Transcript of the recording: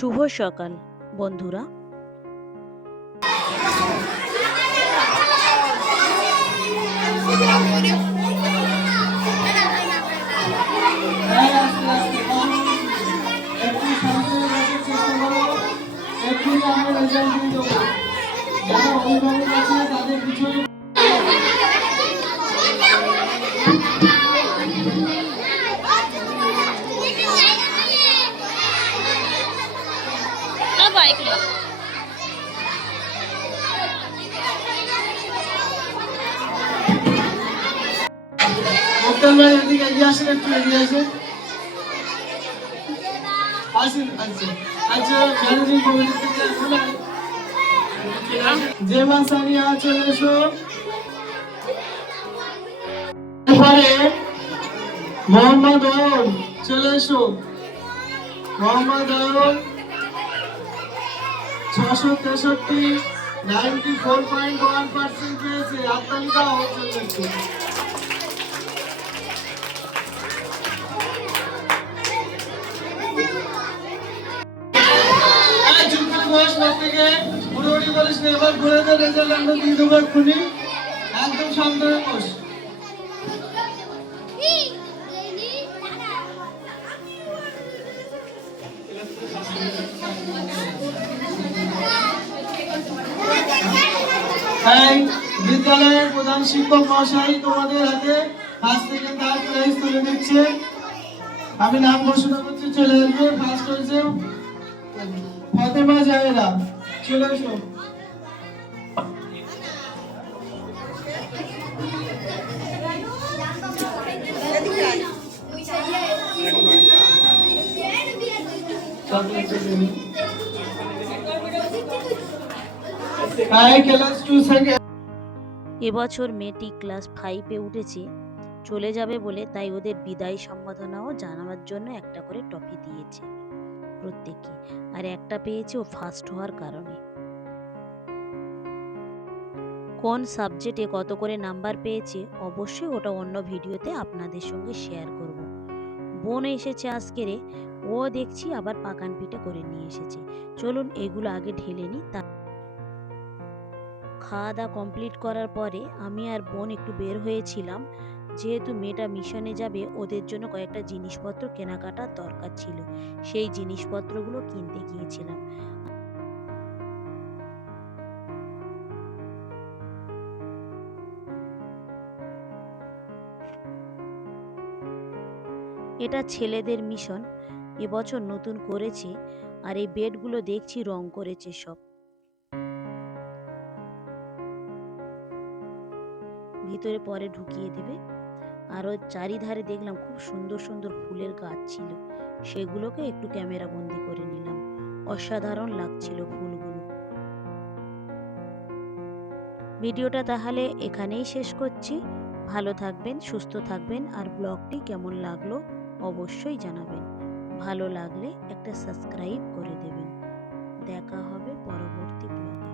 শুভ সকাল বন্ধুরা। চলে এসো। মোহাম্মদ অয়ন চলে এসো। মোহাম্মদ অয়ন 663 94.1% পেয়েছে। আত্মনিকা চলে এসো। একদম শান্ত হয়ে বস। বিদ্যালয়ের প্রধান শিক্ষক মহাশয় তোমাদের হাতে আজ থেকে তার প্রাইজ তুলে দিচ্ছে। আমি নাম ঘোষণা করছি, চলে আসবে। ফার্স্ট হয়েছে ফাতেমা জাহেরা, চলে এসো। এবছর মেয়েটি ক্লাস 5-এ উঠেছে, চলে যাবে বলে তাই ওদের বিদায় সম্বর্ধনাও জানাবার জন্য একটা করে ট্রফি দিয়েছে প্রত্যেককে, আর একটা পেয়েছে ও ফার্স্ট হওয়ার কারণে। কোন সাবজেক্টে কত করে নাম্বার পেয়েছে অবশ্যই ওটা অন্য ভিডিওতে আপনাদের সঙ্গে শেয়ার করব। বোন এসেছে আজকেরে, ও দেখছি আবার পাকান পিঠে করে নিয়ে এসেছে। চলুন এগুলো আগে ঢেলে নিই। খাওয়া দাওয়া কমপ্লিট করার পরে আমি আর বোন একটু বের হয়েছিলাম, যেহেতু মেয়েটা মিশনে যাবে ওদের জন্য কয়েকটা জিনিসপত্র কেনাকাটার দরকার ছিল, সেই জিনিসপত্রগুলো কিনতে গিয়েছিলাম। এটা ছেলেদের মিশন, এবছর নতুন করেছে। আর এই বেডগুলো দেখছি রং করেছে সব। ভিতরে পরে ঢুকিয়ে দেবে। আরও চারিধারে দেখলাম খুব সুন্দর সুন্দর ফুলের গাছ ছিল, সেগুলোকে একটু ক্যামেরা বন্দি করে নিলাম। অসাধারণ লাগছিল ফুলগুলো। ভিডিওটা তাহলে এখানেই শেষ করছি। ভালো থাকবেন, সুস্থ থাকবেন, আর ব্লগটি কেমন লাগলো অবশ্যই জানাবেন। ভালো লাগলে একটা সাবস্ক্রাইব করে দেবেন। দেখা হবে পরবর্তী ব্লগে।